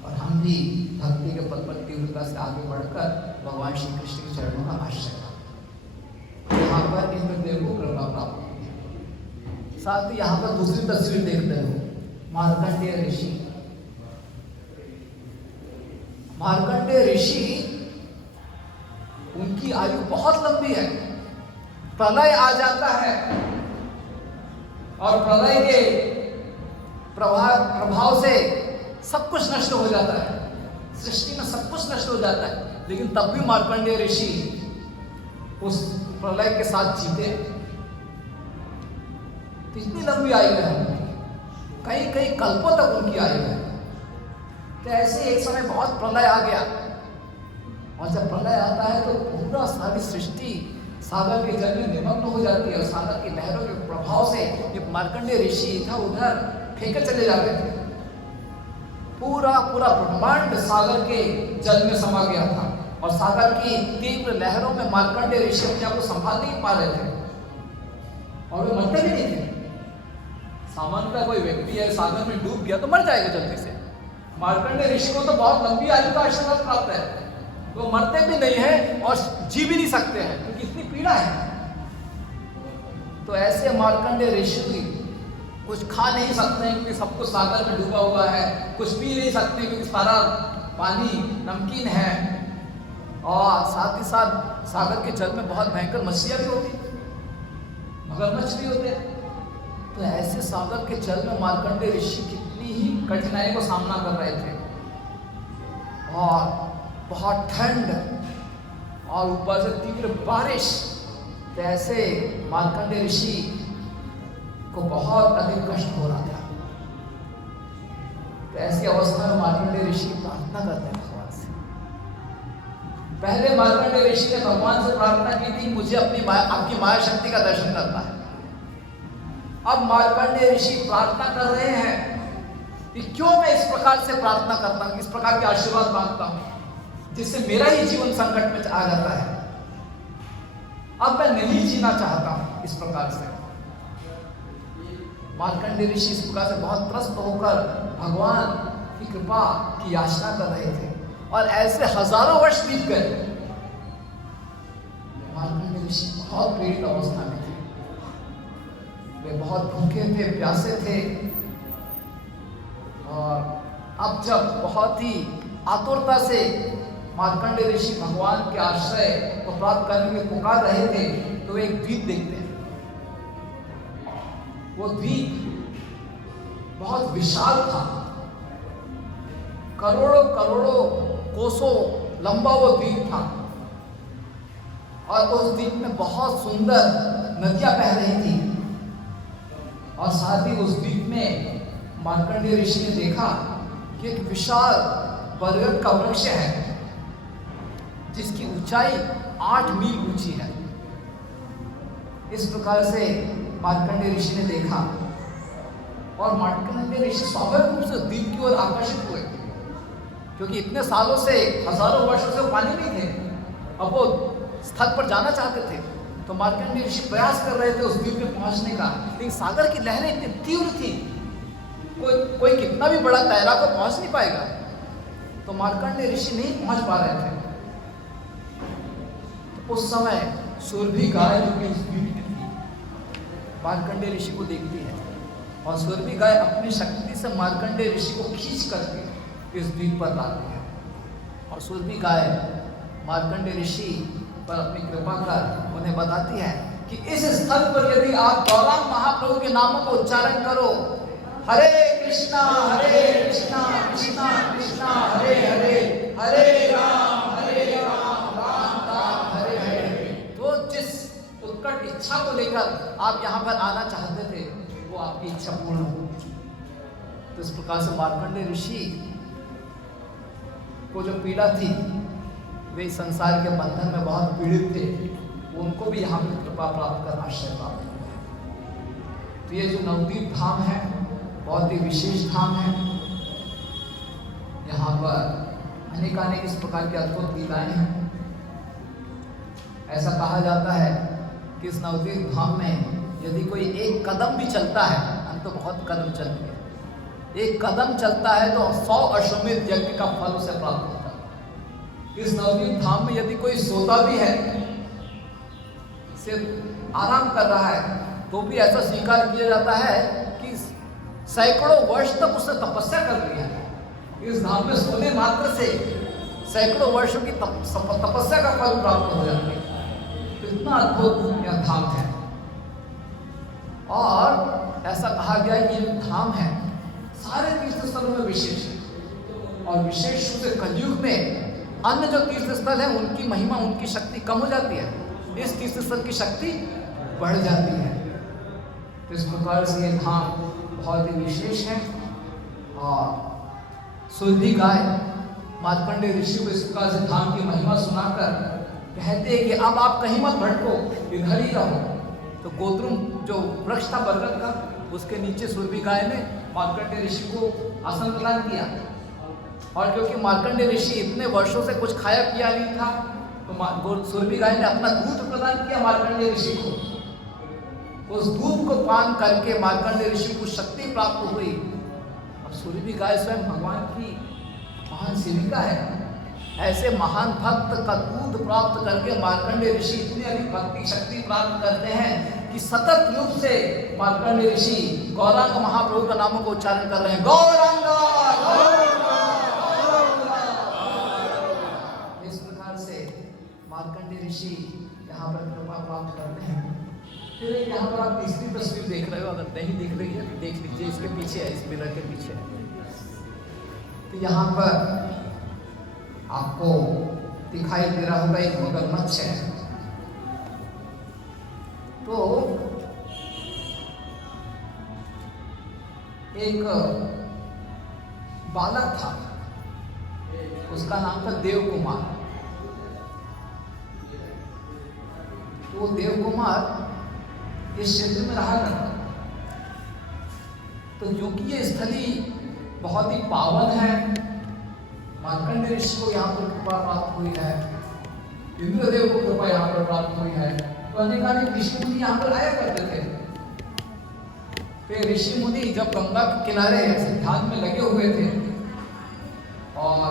और हम भी भक्ति के पद पर तीव्रता से आगे बढ़कर भगवान श्री कृष्ण के चरणों का आश्रय करें। यहाँ पर इंद्रदेव को कृपा प्राप्त होती है। साथ ही यहाँ पर दूसरी तस्वीर देखते हो, मार्कंडेय ऋषि। मार्कंडेय ऋषि, उनकी आयु बहुत लंबी है। प्रलय आ जाता है और प्रलय के प्रभाव से सब कुछ नष्ट हो जाता है, सृष्टि में सब कुछ नष्ट हो जाता है, लेकिन तब भी मार्कंडेय ऋषि उस प्रलय के साथ जीते। इतनी लंबी आयु है, कई कई कल्पों तक उनकी आयु है। तो ऐसे एक समय बहुत प्रलय आ गया, और जब प्रलय आता है तो पूरा सारी सृष्टि सागर के जल में निमग्न हो जाती है और सागर की लहरों के प्रभाव से ये मार्कंडेय ऋषि इधर उधर फेंके चले जा रहे थे। पूरा पूरा ब्रह्मांड सागर के जल में समा गया था और सागर की तीव्र लहरों में मार्कंडेय ऋषि अपने आप को संभाल नहीं पा रहे थे और वे मरते भी नहीं थे। सामान्यतः कोई व्यक्ति है सागर में डूब गया तो मर जाएगा जल्दी से। मार्कंडेय ऋषि को तो बहुत लंबी आयु का आशीर्वाद प्राप्त है, वो मरते भी नहीं है और जी भी नहीं सकते हैं क्योंकि इतनी पीड़ा है। तो ऐसे मार्कंडेय ऋषि कुछ खा नहीं सकते हैं क्योंकि सब कुछ सागर में डूबा हुआ है, कुछ पी नहीं सकते क्योंकि सारा पानी नमकीन है, और साथ ही साथ सागर के जल में बहुत भयंकर मछलियां भी होती, मगरमच्छ भी होते हैं। तो ऐसे सागर के जल में मार्कंडेय ऋषि कितनी ही कठिनाई को सामना कर रहे थे, और बहुत ठंड और ऊपर से तीव्र बारिश। तो ऐसे मार्कंडेय ऋषि को बहुत अधिक कष्ट हो रहा था। तो ऐसी अवस्था में मार्कंडेय ऋषि प्रार्थना करते हैं भगवान से। पहले मार्कंडेय ऋषि ने भगवान से प्रार्थना की थी मुझे आपकी माया शक्ति का दर्शन करना है। अब मार्कंडेय ऋषि प्रार्थना कर रहे हैं कि क्यों मैं इस प्रकार से प्रार्थना करता हूं, इस प्रकार के आशीर्वाद मांगता हूं जिससे मेरा ही जीवन संकट में आ जाता है। अब मैं नहीं जीना चाहता हूं इस प्रकार से। मार्कंडेय ऋषि इस प्रकार से बहुत त्रस्त होकर भगवान की कृपा की याचना कर रहे थे, और ऐसे हजारों वर्ष बीत गए। मार्कंडेय ऋषि बहुत पीड़ित अवस्था में थे, वे बहुत भूखे थे, प्यासे थे, और अब जब बहुत ही आतुरता से मार्कंडेय ऋषि भगवान के आश्रय को प्राप्त करने के लिए पुकार रहे थे, तो वे एक द्वीप देखते हैं। वो द्वीप बहुत विशाल था, करोड़ों करोड़ों कोसों लंबा वो द्वीप था, और उस द्वीप में बहुत सुंदर नदियां बह रही थी। और साथ ही उस द्वीप में मार्कंडेय ऋषि ने देखा कि एक विशाल बरगद का वृक्ष है जिसकी ऊंचाई 8 मील ऊंची है। इस प्रकार से मार्कंडेय ऋषि ने देखा, और मार्कंडेय ऋषि स्वाभाविक रूप से द्वीप की ओर आकर्षित हुए, क्योंकि इतने सालों से, हजारों वर्षों से पानी नहीं थे। अब वो स्थल पर जाना चाहते थे, तो मार्कंडेय ऋषि प्रयास कर रहे थे उस द्वीप में पहुंचने का, लेकिन सागर की लहरें इतनी तीव्र थी, कोई कितना भी बड़ा तैराक को पहुंच नहीं पाएगा। तो मार्कंडेय ऋषि नहीं पहुंच पा रहे थे। तो उस समय सुरभि गाय जो कि इस द्वीप में थी, मार्कंडेय ऋषि को देखती है, और सुरभि गाय अपनी शक्ति से मार्कंडेय ऋषि को खींच करके इस द्वीप पर लाती है। और सुरभि गाय मार्कंडेय ऋषि पर अपनी कृपा कर उन्हें बताती है कि इस स्थल पर यदि आप गौरांग महाप्रभु के नामों का उच्चारण करो, हरे कृष्णा कृष्णा कृष्णा हरे हरे, हरे राम राम राम हरे हरे, तो जिस उत्कट इच्छा को लेकर आप यहाँ पर आना चाहते थे वो आपकी इच्छा पूर्ण हो। तो इस प्रकार से मार्कंडेय ऋषि को जो पीड़ा थी, वे संसार के बंधन में बहुत पीड़ित थे, उनको भी यहाँ पर कृपा प्राप्त कर आश्रय प्राप्त हुआ। तो ये जो नवदीप धाम है बहुत ही विशेष धाम है। यहाँ पर अनेकानेक इस प्रकार की अद्भुत लीलाएं हैं। ऐसा कहा जाता है कि इस नवद्वीप धाम में यदि कोई एक कदम भी चलता है, हम तो बहुत कदम चल गए, एक कदम चलता है तो 100 अश्वमेध यज्ञ का फल उसे प्राप्त होता है। इस नवद्वीप धाम में यदि कोई सोता भी है, सिर्फ आराम कर रहा है, तो भी ऐसा स्वीकार किया जाता है कि सैकड़ों वर्ष तक उसने तपस्या कर ली है। इस धाम में सोने मात्र से सैकड़ों वर्षों की तपस्या का फल प्राप्त हो जाता है। तो इतना अद्भुत यह धाम है। और ऐसा कहा गया कि ये धाम है सारे तीर्थ स्थलों में विशेष है, और विशेष रूप से कलयुग में अन्य जो तीर्थ स्थल है उनकी महिमा, उनकी शक्ति कम हो जाती है, इस तीर्थ स्थल की शक्ति बढ़ जाती है। तो इस प्रकार से ये धाम बहुत ही विशेष है। और सुरभि गाय मार्कंडेय ऋषि को इस प्रकार से धाम की महिमा सुनाकर कहते हैं कि अब आप कहीं मत भटको, इधर ही रहो। तो गोद्रुम जो वृक्ष था बरगद का, उसके नीचे सुरभि गाय ने मार्कंडेय ऋषि को आसन प्रदान किया। और क्योंकि मार्कंडेय ऋषि इतने वर्षों से कुछ खाया पिया नहीं था, तो सुरभि गाय ने अपना दूध प्रदान किया मार्कंडेय ऋषि को। उस दूध को पान करके मार्कंडेय ऋषि को शक्ति प्राप्त हुई। अब सुरभि गाय स्वयं भगवान की महान सेविका है। ऐसे महान भक्त का दूध प्राप्त करके मार्कंडेय ऋषि इतनी अधिक भक्ति शक्ति प्राप्त करते हैं कि सतत रूप से मार्कंडेय ऋषि गौरांग महाप्रभु का नामों को उच्चारण कर रहे हैं, गौरांगा इस प्रकार से मार्कंडेय ऋषि यहाँ पर कृपा प्राप्त करते हैं। फिर यहाँ पर आप तीसरी तस्वीर देख रहे हो, अगर नहीं दिख रही है तो देख लीजिए, इसके पीछे है, इस मिरर के पीछे है। तो यहाँ पर आपको दिखाई दे रहा होगा एक मगरमच्छ है। तो एक बालक था, उसका नाम था देव कुमार। तो देव कुमार इस क्षेत्र में रहा करता। तो क्योंकि ये स्थली बहुत ही पावन है, मार्कंडेय ऋषि को यहाँ पर कृपा प्राप्त हुई है, इंद्रदेव को कृपा यहाँ पर प्राप्त हुई है, तो अनेकानेक ऋषि मुनि यहाँ पर आया करते थे। फिर ऋषि मुनि जब गंगा के किनारे ऐसे ध्यान में लगे हुए थे और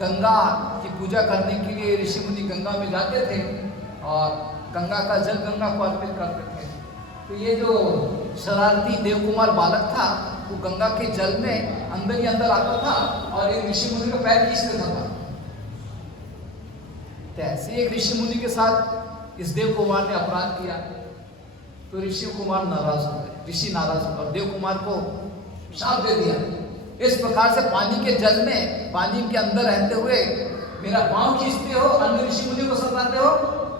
गंगा की पूजा करने के लिए ऋषि मुनि गंगा में जाते थे और गंगा का जल गंगा को अर्पित करते थे। तो ये जो शरारती देव कुमार बालक था वो गंगा के जल में अंदर ही अंदर आता था और एक ऋषि मुनि का पैर खींच लेता था। तो ऐसे एक ऋषि मुनि के साथ इस देव कुमार ने अपराध किया। तो ऋषि कुमार नाराज हो गए, ऋषि नाराज हो गए, देव कुमार को शाप दे दिया। इस प्रकार से पानी के जल में, पानी के अंदर रहते हुए मेरा पांव खींचते हो, अन्य ऋषि मुनि को सताते हो,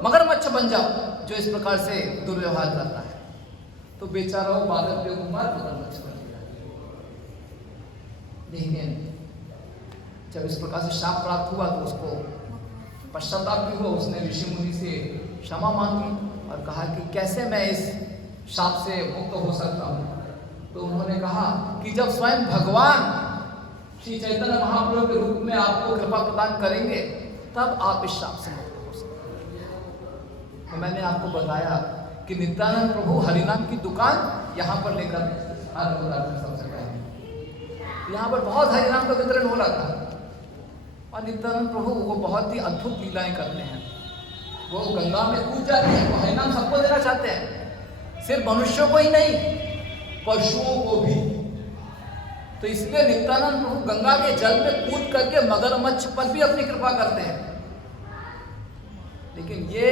मगरमच्छ बन जाओ, जो इस प्रकार से दुर्व्यवहार करता है। तो बेचारा वो बालक देव कुमार मगरमच्छ बन गया। लेकिन जब इस प्रकार से शाप प्राप्त हुआ तो उसको पश्चाताप भी हुआ। उसने ऋषि मुनि से क्षमा मांगी और कहा कि कैसे मैं इस शाप से मुक्त हो सकता हूँ। तो उन्होंने कहा कि जब स्वयं भगवान श्री चैतन्य महाप्रभु के रूप में आपको कृपा प्रदान करेंगे तब आप इस शाप से मुक्त हो सकते हैं। तो मैंने आपको बताया कि नित्यानंद प्रभु हरिनाम की दुकान यहाँ पर लेकर आरंभ करते सबसे पहले। यहाँ पर बहुत हरिनाम का वितरण हो रहा था और नित्यानंद प्रभु वो बहुत ही अद्भुत लीलाएं करते हैं। वो गंगा में कूद जाते हैं, वो हरिनाम सबको देना चाहते हैं, सिर्फ मनुष्यों को ही नहीं, पशुओं को भी। तो इसलिए नित्यानंद प्रभु गंगा के जल में कूद करके मगरमच्छ पर भी अपनी कृपा करते हैं। लेकिन ये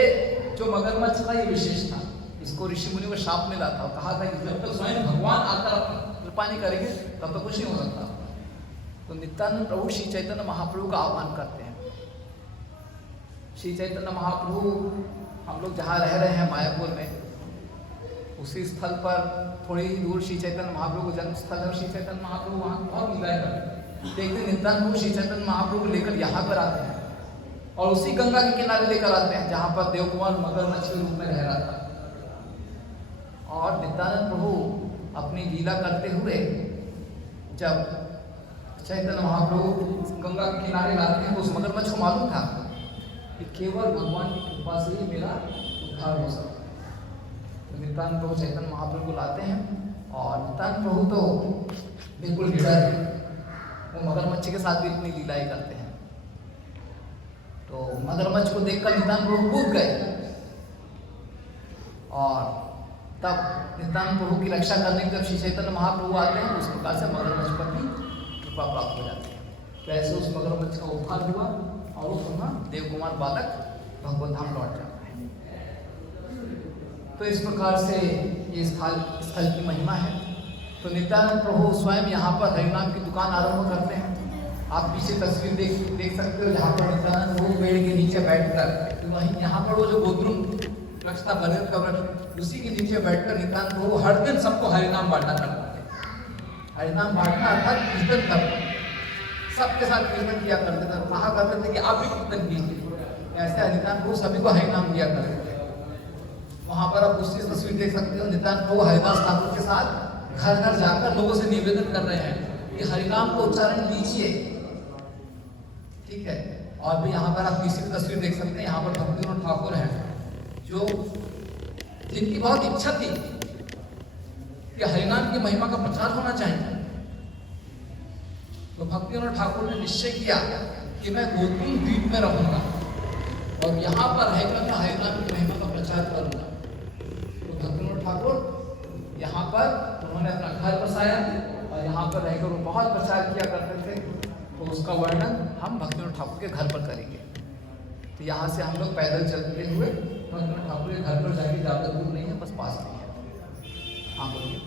जो मगरमच्छ था ये विशेष था, इसको ऋषि मुनि को शाप मिला था, कहा था कि जब तक स्वयं भगवान आकर कृपा नहीं करेंगे तब तक कुछ नहीं हो सकता। तो नित्यानंद प्रभु श्री चैतन्य महाप्रभु का आह्वान करते हैं। श्री चैतन्य महाप्रभु हम लोग जहाँ रह रहे हैं मायापुर में, उसी स्थल पर थोड़ी ही दूर श्री चैतन्य महाप्रभु का जन्म स्थल है। श्री चैतन्य महाप्रभु वहाँ बहुत लीलाएं करते हैं। देखते नित्यानंद प्रभु श्री चैतन्य महाप्रभु को लेकर यहाँ पर आते हैं और उसी गंगा के किनारे लेकर आते हैं जहाँ पर देव कुमार मगरमच्छ के रूप में रह रहा था। और नित्यानंद प्रभु अपनी लीला करते हुए जब चैतन्य महाप्रभु गंगा के किनारे लाते हैं तो उस मगरमच्छ को मालूम था कि केवल भगवान की कृपा से ही मेरा उद्धार हो सकता है। तो नित्यानंद प्रभु चैतन्य महाप्रभु को लाते हैं और नित्यानंद प्रभु तो बिल्कुल निडर है, वो मगरमच्छ के साथ भी इतनी लीलाएं करते हैं। तो मगरमच्छ को देखकर नित्यानंद प्रभु कूद गए और तब नित्यानंद प्रभु की रक्षा करने के जब श्री चैतन्य महाप्रभु आते हैं तो उस प्रकार से मगरमच्छ पर भी कृपा प्राप्त हो जाती है। तो ऐसे उस मगरमच्छ का उद्धार हुआ और वो पुनः देवकुमार बालक भगवत धाम लौट जाता है। तो इस प्रकार से ये स्थल की महिमा है। तो नित्यानंद प्रभु स्वयं यहाँ पर हरिनाम की दुकान आरंभ करते हैं। आप पीछे तस्वीर देख सकते हो जहाँ पर नित्यानंद प्रभु पेड़ के नीचे बैठकर, तो वहीं यहाँ पर वो जो गोद्रुम वृक्ष था, बरगद का वृक्ष, उसी के नीचे बैठकर नित्यानंद प्रभु हर दिन सबको हरिनाम बांटा करते थे। हरिनाम बांटना अर्थात कीर्तन करना, सबके साथ कीर्तन किया करते थे। कहा करते थे कि आप भी कीर्तन कीजिए। ऐसे नित्यानंद प्रभु सभी को हरिनाम दिया करते थे। वहाँ पर आप दूसरी तस्वीर देख सकते हो, नित्यानंद प्रभु हरिदास ठाकुर के साथ घर घर जाकर लोगों से निवेदन कर रहे हैं कि हरिनाम को उच्चारण कीजिए, ठीक है। और भी यहाँ पर आप तीसरी तस्वीर देख सकते हैं, यहाँ पर भक्ति विनोद ठाकुर हैं जो जिनकी बहुत इच्छा थी कि हरिनाम की महिमा का प्रचार होना चाहिए। तो भक्ति विनोद ठाकुर ने निश्चय किया कि मैं गोकुल द्वीप में रहूंगा और यहाँ पर रहकर मैं हरिनाम की महिमा का प्रचार करूंगा। तो भक्ति विनोद ठाकुर यहाँ पर उन्होंने अपना घर बसाया और यहाँ पर रहकर वो बहुत प्रचार किया करते थे। तो उसका वर्णन हम भक्ति विनोद ठाकुर के घर पर करेंगे। तो यहाँ से हम लोग पैदल चलते हुए भक्ति विनोद ठाकुर के घर पर जाएंगे। ज़्यादा दूर नहीं है, बस पास में है। हाँ बोलिए।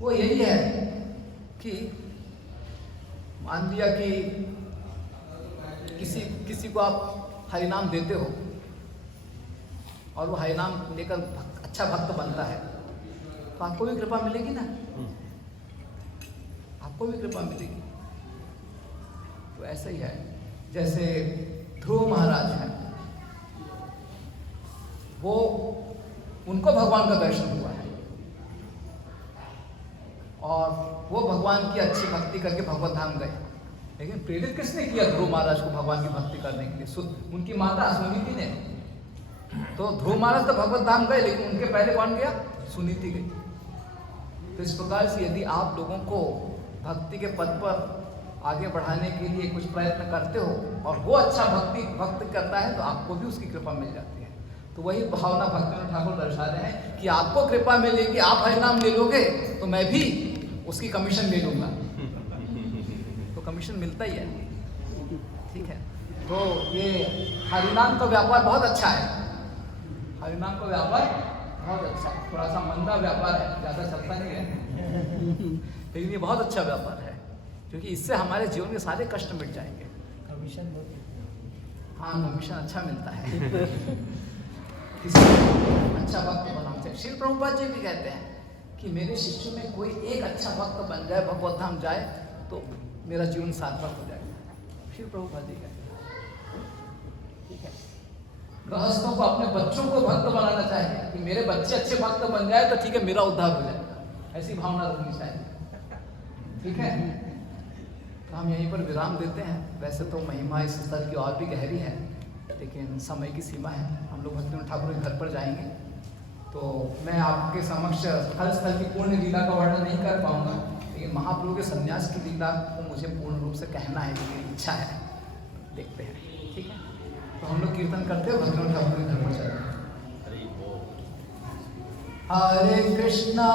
वो यही है कि मान लिया कि किसी को आप हरिनाम देते हो और वो हरिनाम लेकर अच्छा भक्त बनता है तो आपको भी कृपा मिलेगी ना, आपको भी कृपा मिलेगी। तो ऐसा ही है। जैसे ध्रुव महाराज हैं, वो उनको भगवान का दर्शन हुआ है और वो भगवान की अच्छी भक्ति करके भगवत धाम गए। लेकिन प्रेरित किसने किया ध्रुव महाराज को भगवान की भक्ति करने के लिए? उनकी माता सुनीति ने। तो ध्रुव महाराज तो भगवत धाम गए, लेकिन उनके पहले कौन गया? सुनीति गई। तो इस प्रकार से यदि आप लोगों को भक्ति के पद पर आगे बढ़ाने के लिए कुछ प्रयत्न करते हो और वो अच्छा भक्त करता है तो आपको भी उसकी कृपा मिल जाती है। तो वही भावना भक्ति विनोद ठाकुर दर्शा रहे हैं कि आपको कृपा मिलेगी, आप हरिनाम ले लोगे तो मैं भी उसकी कमीशन ले लूंगा। तो कमीशन मिलता ही है, ठीक है। तो ये हरिनाम का व्यापार बहुत अच्छा है। हरिनाम का व्यापार बहुत अच्छा, थोड़ा सा मंदा व्यापार है, ज़्यादा चलता नहीं है लेकिन ये बहुत अच्छा व्यापार है क्योंकि इससे हमारे जीवन के सारे कष्ट मिट जाएंगे। कमीशन, हाँ कमीशन अच्छा मिलता है। किसी अच्छा भक्त बनाना चाहिए। श्री प्रभुपाद जी भी कहते हैं कि मेरे शिष्य में कोई एक अच्छा भक्त बन जाए, भगवत धाम जाए तो मेरा जीवन सार्थक हो जाएगा। श्री प्रभुपाद जी कहते हैं, ठीक है। गृहस्थों को अपने बच्चों को भक्त बनाना चाहिए कि मेरे बच्चे अच्छे भक्त बन जाए तो ठीक है, मेरा उद्धार हो जाएगा। ऐसी भावना रखनी चाहिए, ठीक है। तो हम यहीं पर विराम देते हैं। वैसे तो महिमा इस स्तर की और भी गहरी है, लेकिन समय की सीमा है। हम लोग भक्ति विनोद ठाकुर के घर पर जाएंगे तो मैं आपके समक्ष हर स्थल की पूर्ण लीला का वर्णन नहीं कर पाऊंगा, लेकिन महाप्रभु के संन्यास की लीला को मुझे पूर्ण रूप से कहना है, मेरी इच्छा है। देखते हैं, ठीक है। तो हम लोग कीर्तन करते हुए भक्ति विनोद ठाकुर के घर पर चलते हैं। हरे कृष्णा।